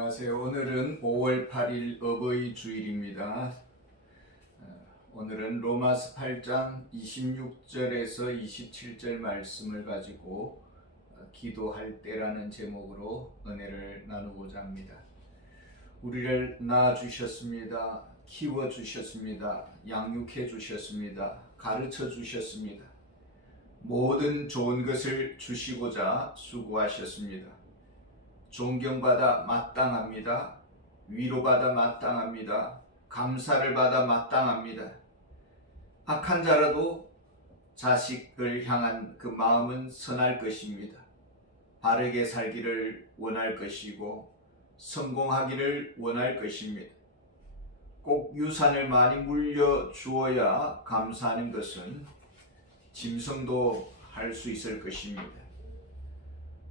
안녕하세요. 오늘은 5월 8일 어버이 주일입니다. 오늘은 로마서 8장 26절에서 27절 말씀을 가지고 기도할 때라는 제목으로 은혜를 나누고자 합니다. 우리를 낳아주셨습니다. 키워주셨습니다. 양육해주셨습니다. 가르쳐주셨습니다. 모든 좋은 것을 주시고자 수고하셨습니다. 존경받아 마땅합니다. 위로받아 마땅합니다. 감사를 받아 마땅합니다. 악한 자라도 자식을 향한 그 마음은 선할 것입니다. 바르게 살기를 원할 것이고 성공하기를 원할 것입니다. 꼭 유산을 많이 물려주어야 감사하는 것은 짐승도 할 수 있을 것입니다.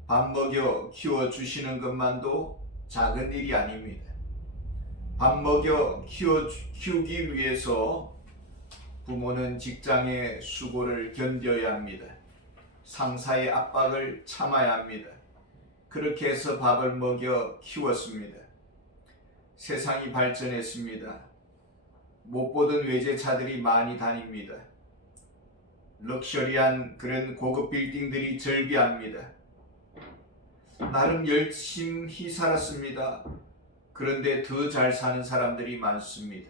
밥 먹여 키워주시는 것만도 작은 일이 아닙니다. 밥 먹여 키우기 위해서 부모는 직장의 수고를 견뎌야 합니다. 상사의 압박을 참아야 합니다. 그렇게 해서 밥을 먹여 키웠습니다. 세상이 발전했습니다. 못 보던 외제차들이 많이 다닙니다. 럭셔리한 그런 고급 빌딩들이 절비합니다. 나름 열심히 살았습니다. 그런데 더 잘 사는 사람들이 많습니다.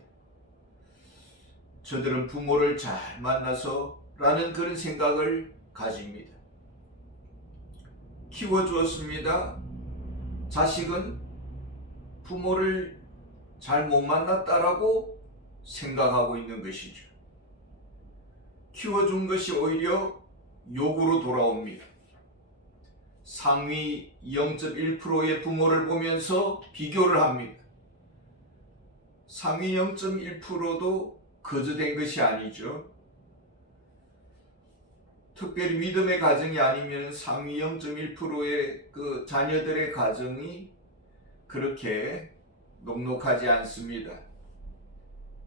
저들은 부모를 잘 만나서 라는 그런 생각을 가집니다. 키워주었습니다. 자식은 부모를 잘 못 만났다라고 생각하고 있는 것이죠. 키워준 것이 오히려 욕으로 돌아옵니다. 상위 0.1%의 부모를 보면서 비교를 합니다. 상위 0.1%도 거저된 것이 아니죠. 특별히 믿음의 가정이 아니면 상위 0.1%의 그 자녀들의 가정이 그렇게 녹록하지 않습니다.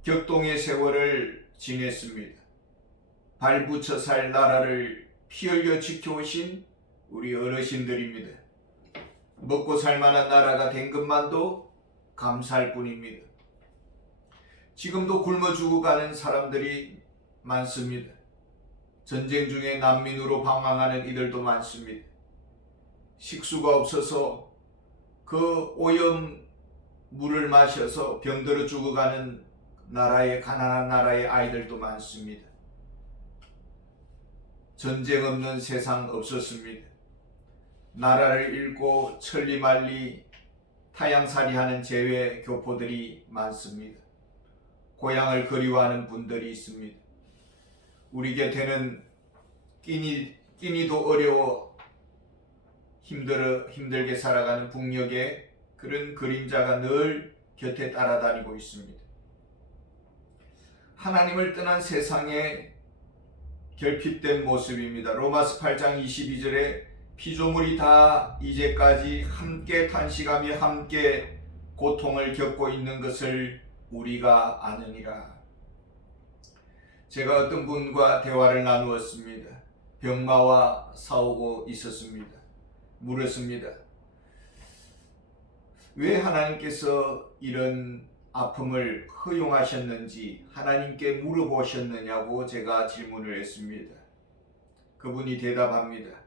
격동의 세월을 지냈습니다. 발붙여 살 나라를 피 흘려 지켜오신 우리 어르신들입니다. 먹고 살만한 나라가 된 것만도 감사할 뿐입니다. 지금도 굶어 죽어가는 사람들이 많습니다. 전쟁 중에 난민으로 방황하는 이들도 많습니다. 식수가 없어서 그 오염 물을 마셔서 병들어 죽어가는 가난한 나라의 아이들도 많습니다. 전쟁 없는 세상 없었습니다. 나라를 잃고 천리말리 타양살이하는 재외 교포들이 많습니다. 고향을 그리워하는 분들이 있습니다. 우리 곁에는 끼니도 어려워 힘들게 살아가는 북녘의 그런 그림자가 늘 곁에 따라다니고 있습니다. 하나님을 떠난 세상의 결핍된 모습입니다. 로마서 8장 22절에 피조물이 다 이제까지 함께 탄식하며 함께 고통을 겪고 있는 것을 우리가 아느니라. 제가 어떤 분과 대화를 나누었습니다. 병마와 싸우고 있었습니다. 물었습니다. 왜 하나님께서 이런 아픔을 허용하셨는지 하나님께 물어보셨느냐고 제가 질문을 했습니다. 그분이 대답합니다.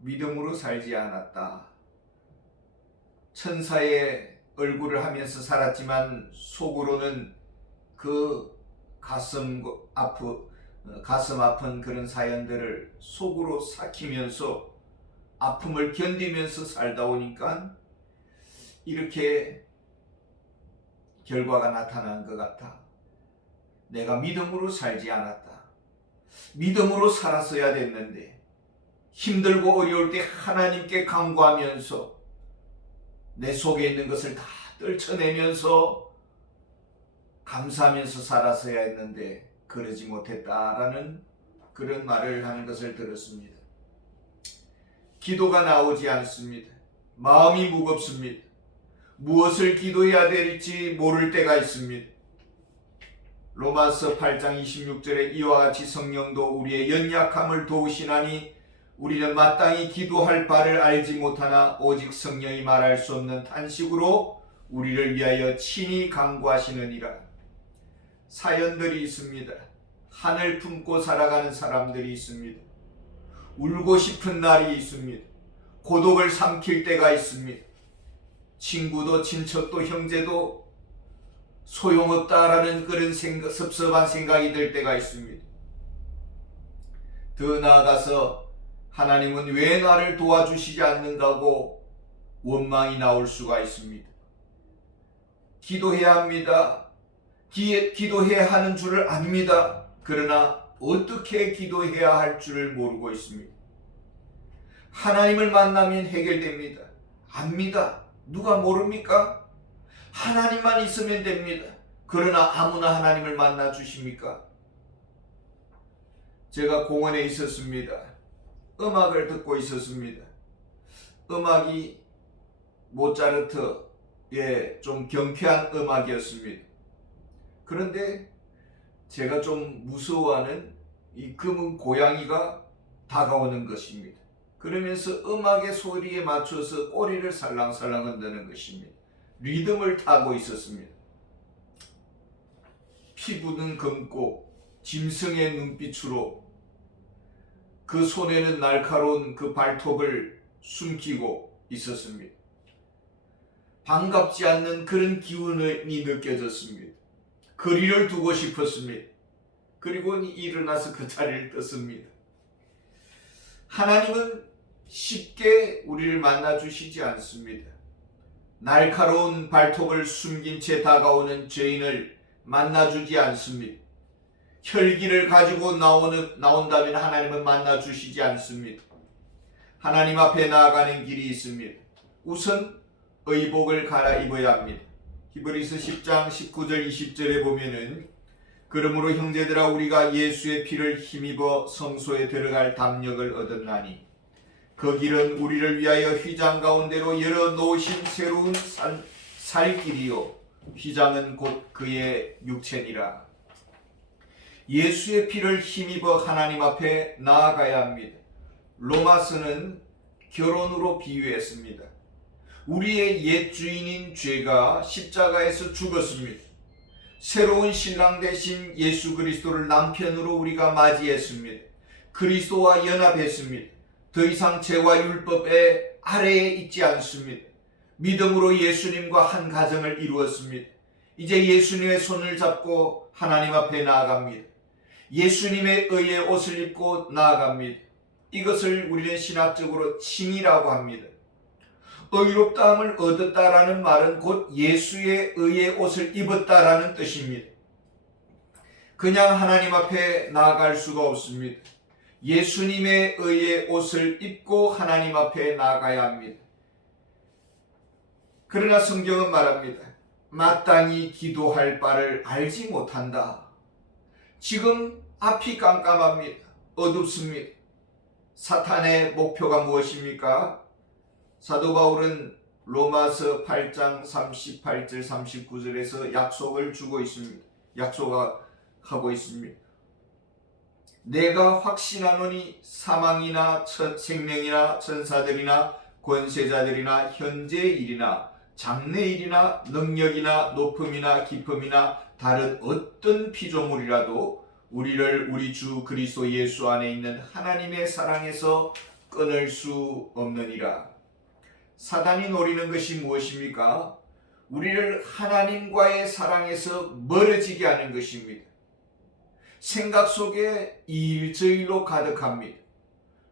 믿음으로 살지 않았다. 천사의 얼굴을 하면서 살았지만 속으로는 그 가슴 아픈 그런 사연들을 속으로 삭히면서 아픔을 견디면서 살다 보니까 이렇게 결과가 나타난 것 같아. 내가 믿음으로 살지 않았다. 믿음으로 살았어야 됐는데 힘들고 어려울 때 하나님께 간구하면서 내 속에 있는 것을 다 떨쳐내면서 감사하면서 살았어야 했는데 그러지 못했다라는 그런 말을 하는 것을 들었습니다. 기도가 나오지 않습니다. 마음이 무겁습니다. 무엇을 기도해야 될지 모를 때가 있습니다. 로마서 8장 26절에 이와 같이 성령도 우리의 연약함을 도우시나니 우리는 마땅히 기도할 바를 알지 못하나 오직 성령이 말할 수 없는 탄식으로 우리를 위하여 친히 간구하시느니라. 사연들이 있습니다. 하늘 품고 살아가는 사람들이 있습니다. 울고 싶은 날이 있습니다. 고독을 삼킬 때가 있습니다. 친구도 친척도 형제도 소용없다라는 그런 섭섭한 생각이 들 때가 있습니다. 더 나아가서 하나님은 왜 나를 도와주시지 않는가고 원망이 나올 수가 있습니다. 기도해야 합니다. 기도해야 하는 줄을 압니다. 그러나 어떻게 기도해야 할 줄을 모르고 있습니다. 하나님을 만나면 해결됩니다. 압니다. 누가 모릅니까? 하나님만 있으면 됩니다. 그러나 아무나 하나님을 만나 주십니까? 제가 공원에 있었습니다. 음악을 듣고 있었습니다. 음악이 모차르트의 좀 경쾌한 음악이었습니다. 그런데 제가 좀 무서워하는 이 검은 고양이가 다가오는 것입니다. 그러면서 음악의 소리에 맞춰서 꼬리를 살랑살랑 흔드는 것입니다. 리듬을 타고 있었습니다. 피부는 검고 짐승의 눈빛으로 그 손에는 날카로운 그 발톱을 숨기고 있었습니다. 반갑지 않는 그런 기운이 느껴졌습니다. 거리를 두고 싶었습니다. 그리고 일어나서 그 자리를 떴습니다. 하나님은 쉽게 우리를 만나 주시지 않습니다. 날카로운 발톱을 숨긴 채 다가오는 죄인을 만나주지 않습니다. 혈기를 가지고 나온다면 하나님은 만나 주시지 않습니다. 하나님 앞에 나아가는 길이 있습니다. 우선 의복을 갈아입어야 합니다. 히브리서 10장 19절 20절에 보면은 그러므로 형제들아 우리가 예수의 피를 힘입어 성소에 들어갈 담력을 얻었나니 그 길은 우리를 위하여 휘장 가운데로 열어 놓으신 새로운 살길이요 휘장은 곧 그의 육체니라. 예수의 피를 힘입어 하나님 앞에 나아가야 합니다. 로마서는 결혼으로 비유했습니다. 우리의 옛 주인인 죄가 십자가에서 죽었습니다. 새로운 신랑 되신 예수 그리스도를 남편으로 우리가 맞이했습니다. 그리스도와 연합했습니다. 더 이상 죄와 율법의 아래에 있지 않습니다. 믿음으로 예수님과 한 가정을 이루었습니다. 이제 예수님의 손을 잡고 하나님 앞에 나아갑니다. 예수님의 의의 옷을 입고 나아갑니다. 이것을 우리는 신학적으로 칭이라고 합니다. 의롭다함을 얻었다라는 말은 곧 예수의 의의 옷을 입었다라는 뜻입니다. 그냥 하나님 앞에 나아갈 수가 없습니다. 예수님의 의의 옷을 입고 하나님 앞에 나아가야 합니다. 그러나 성경은 말합니다. 마땅히 기도할 바를 알지 못한다. 지금 앞이 깜깜합니다. 어둡습니다. 사탄의 목표가 무엇입니까? 사도 바울은 로마서 8장 38절 39절에서 약속을 주고 있습니다. 약속하고 있습니다. 내가 확신하노니 사망이나 생명이나 천사들이나 권세자들이나 현재의 일이나 장래의 일이나 능력이나 높음이나 깊음이나 다른 어떤 피조물이라도 우리를 우리 주 그리스도 예수 안에 있는 하나님의 사랑에서 끊을 수 없느니라. 사단이 노리는 것이 무엇입니까? 우리를 하나님과의 사랑에서 멀어지게 하는 것입니다. 생각 속에 이일저일로 가득합니다.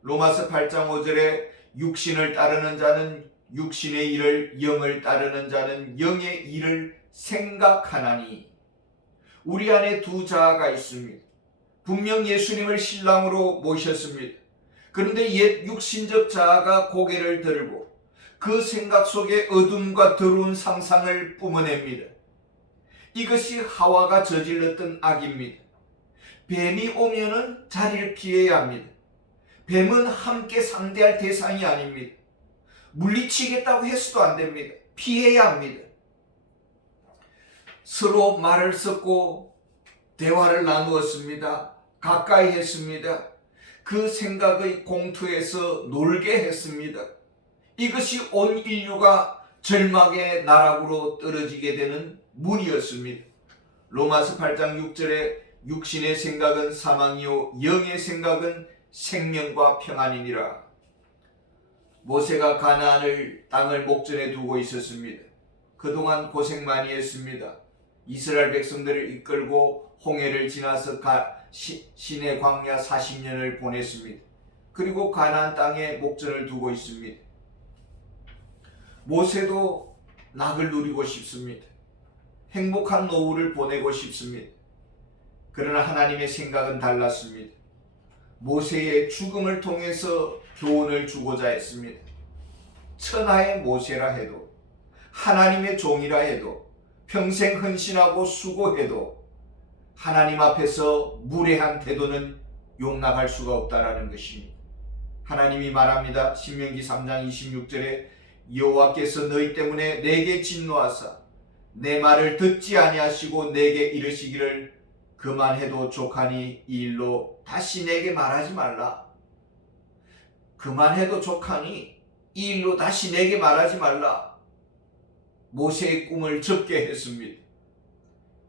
로마서 8장 5절에 육신을 따르는 자는 육신의 일을, 영을 따르는 자는 영의 일을 생각하나니. 우리 안에 두 자아가 있습니다. 분명 예수님을 신랑으로 모셨습니다. 그런데 옛 육신적 자아가 고개를 들고 그 생각 속에 어둠과 더러운 상상을 뿜어냅니다. 이것이 하와가 저질렀던 악입니다. 뱀이 오면은 자리를 피해야 합니다. 뱀은 함께 상대할 대상이 아닙니다. 물리치겠다고 해서도 안 됩니다. 피해야 합니다. 서로 말을 섞고 대화를 나누었습니다. 가까이 했습니다. 그 생각의 공터에서 놀게 했습니다. 이것이 온 인류가 절망의 나락으로 떨어지게 되는 문이었습니다. 로마서 8장 6절에 육신의 생각은 사망이요 영의 생각은 생명과 평안이니라. 모세가 가나안을 땅을 목전에 두고 있었습니다. 그동안 고생 많이 했습니다. 이스라엘 백성들을 이끌고 홍해를 지나서 시내 광야 40년을 보냈습니다. 그리고 가나안 땅에 목전을 두고 있습니다. 모세도 낙을 누리고 싶습니다. 행복한 노후를 보내고 싶습니다. 그러나 하나님의 생각은 달랐습니다. 모세의 죽음을 통해서 교훈을 주고자 했습니다. 천하의 모세라 해도, 하나님의 종이라 해도, 평생 헌신하고 수고해도 하나님 앞에서 무례한 태도는 용납할 수가 없다라는 것입니다. 하나님이 말합니다. 신명기 3장 26절에 여호와께서 너희 때문에 내게 진노하사 내 말을 듣지 아니하시고 내게 이르시기를 그만해도 족하니 이 일로 다시 내게 말하지 말라. 그만해도 족하니 이 일로 다시 내게 말하지 말라. 모세의 꿈을 접게 했습니다.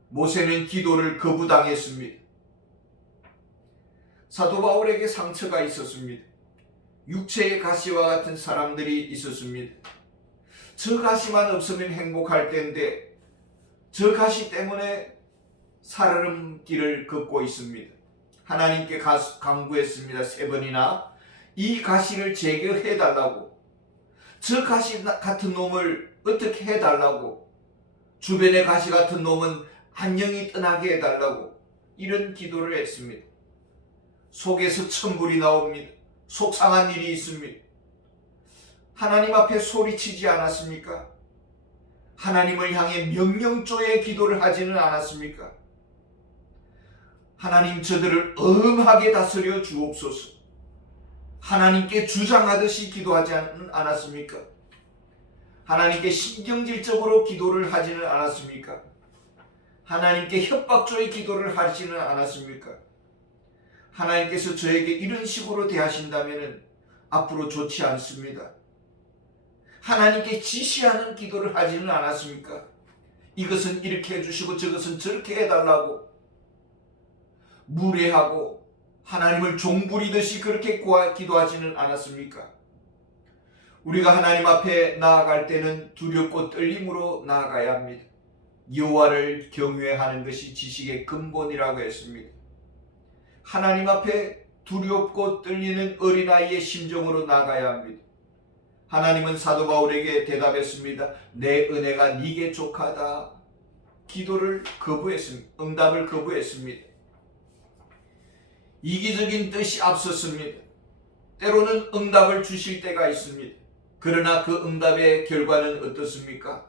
모세는 기도를 거부당했습니다. 사도 바울에게 상처가 있었습니다. 육체의 가시와 같은 사람들이 있었습니다. 저 가시만 없으면 행복할 텐데 저 가시 때문에 살아남기를 걷고 있습니다. 하나님께 간구했습니다. 3번이나 이 가시를 제거해달라고, 저 가시 같은 놈을 어떻게 해달라고, 주변의 가시 같은 놈은 안녕히 떠나게 해달라고 이런 기도를 했습니다. 속에서 천불이 나옵니다. 속상한 일이 있습니다. 하나님 앞에 소리치지 않았습니까? 하나님을 향해 명령조의 기도를 하지는 않았습니까? 하나님 저들을 엄하게 다스려 주옵소서. 하나님께 주장하듯이 기도하지 않았습니까? 하나님께 신경질적으로 기도를 하지는 않았습니까? 하나님께 협박조의 기도를 하지는 않았습니까? 하나님께서 저에게 이런 식으로 대하신다면 앞으로 좋지 않습니다. 하나님께 지시하는 기도를 하지는 않았습니까? 이것은 이렇게 해주시고 저것은 저렇게 해달라고 무례하고 하나님을 종부리듯이 그렇게 기도하지는 않았습니까? 우리가 하나님 앞에 나아갈 때는 두렵고 떨림으로 나아가야 합니다. 여호와를 경외하는 것이 지식의 근본이라고 했습니다. 하나님 앞에 두렵고 떨리는 어린아이의 심정으로 나아가야 합니다. 하나님은 사도 바울에게 대답했습니다. 내 은혜가 네게 족하다. 기도를 거부했습니다. 응답을 거부했습니다. 이기적인 뜻이 앞섰습니다. 때로는 응답을 주실 때가 있습니다. 그러나 그 응답의 결과는 어떻습니까?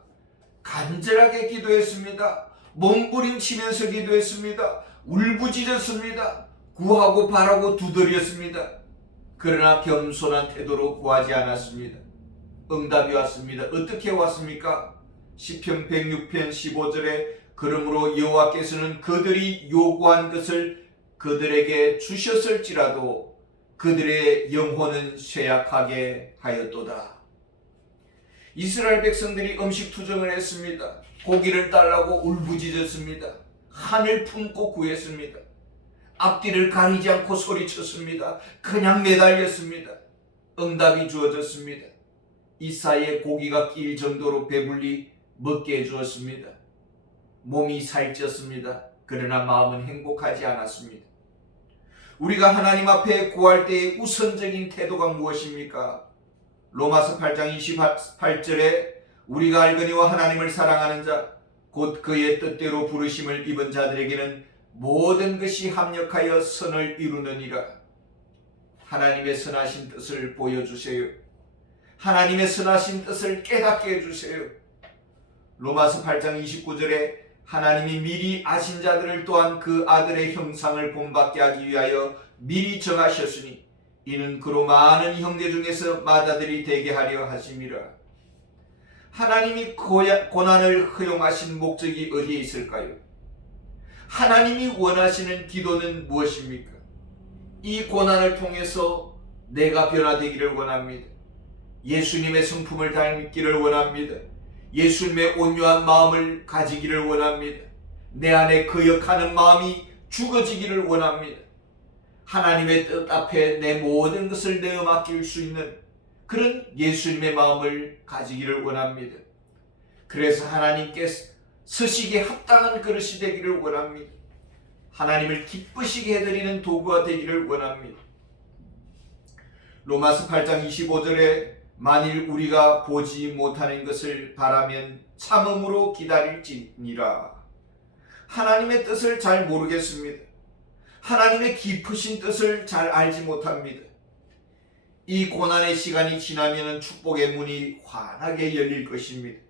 간절하게 기도했습니다. 몸부림치면서 기도했습니다. 울부짖었습니다. 구하고 바라고 두드렸습니다. 그러나 겸손한 태도로 구하지 않았습니다. 응답이 왔습니다. 어떻게 왔습니까? 시편 106편 15절에 그러므로 여호와께서는 그들이 요구한 것을 그들에게 주셨을지라도 그들의 영혼은 쇠약하게 하였도다. 이스라엘 백성들이 음식 투정을 했습니다. 고기를 달라고 울부짖었습니다. 한을 품고 구했습니다. 앞뒤를 가리지 않고 소리쳤습니다. 그냥 매달렸습니다. 응답이 주어졌습니다. 이 사이에 고기가 끼일 정도로 배불리 먹게 해주었습니다. 몸이 살쪘습니다. 그러나 마음은 행복하지 않았습니다. 우리가 하나님 앞에 구할 때의 우선적인 태도가 무엇입니까? 로마서 8장 28절에 우리가 알거니와 하나님을 사랑하는 자 곧 그의 뜻대로 부르심을 입은 자들에게는 모든 것이 합력하여 선을 이루느니라. 하나님의 선하신 뜻을 보여주세요. 하나님의 선하신 뜻을 깨닫게 해주세요. 로마서 8장 29절에 하나님이 미리 아신 자들을 또한 그 아들의 형상을 본받게 하기 위하여 미리 정하셨으니 이는 그로 많은 형제 중에서 맏아들이 되게 하려 하심이라. 하나님이 고난을 허용하신 목적이 어디에 있을까요? 하나님이 원하시는 기도는 무엇입니까? 이 고난을 통해서 내가 변화되기를 원합니다. 예수님의 성품을 닮기를 원합니다. 예수님의 온유한 마음을 가지기를 원합니다. 내 안에 거역하는 마음이 죽어지기를 원합니다. 하나님의 뜻 앞에 내 모든 것을 내어 맡길 수 있는 그런 예수님의 마음을 가지기를 원합니다. 그래서 하나님께 서시기에 합당한 그릇이 되기를 원합니다. 하나님을 기쁘시게 해드리는 도구가 되기를 원합니다. 로마서 8장 25절에 만일 우리가 보지 못하는 것을 바라면 참음으로 기다릴지니라. 하나님의 뜻을 잘 모르겠습니다. 하나님의 깊으신 뜻을 잘 알지 못합니다. 이 고난의 시간이 지나면 축복의 문이 환하게 열릴 것입니다.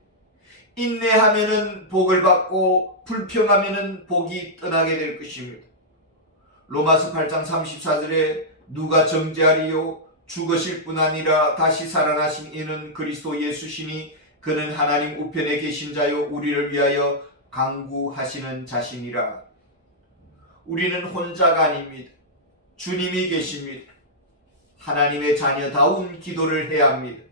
인내하면 복을 받고 불평하면 복이 떠나게 될 것입니다. 로마서 8장 34절에 누가 정죄하리요? 죽으실 뿐 아니라 다시 살아나신 이는 그리스도 예수시니 그는 하나님 우편에 계신 자요 우리를 위하여 강구하시는 자신이라. 우리는 혼자가 아닙니다. 주님이 계십니다. 하나님의 자녀다운 기도를 해야 합니다.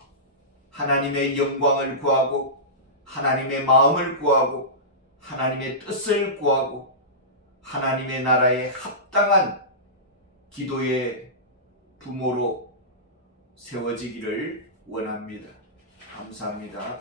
하나님의 영광을 구하고 하나님의 마음을 구하고 하나님의 뜻을 구하고 하나님의 나라에 합당한 기도의 부모로 세워지기를 원합니다. 감사합니다.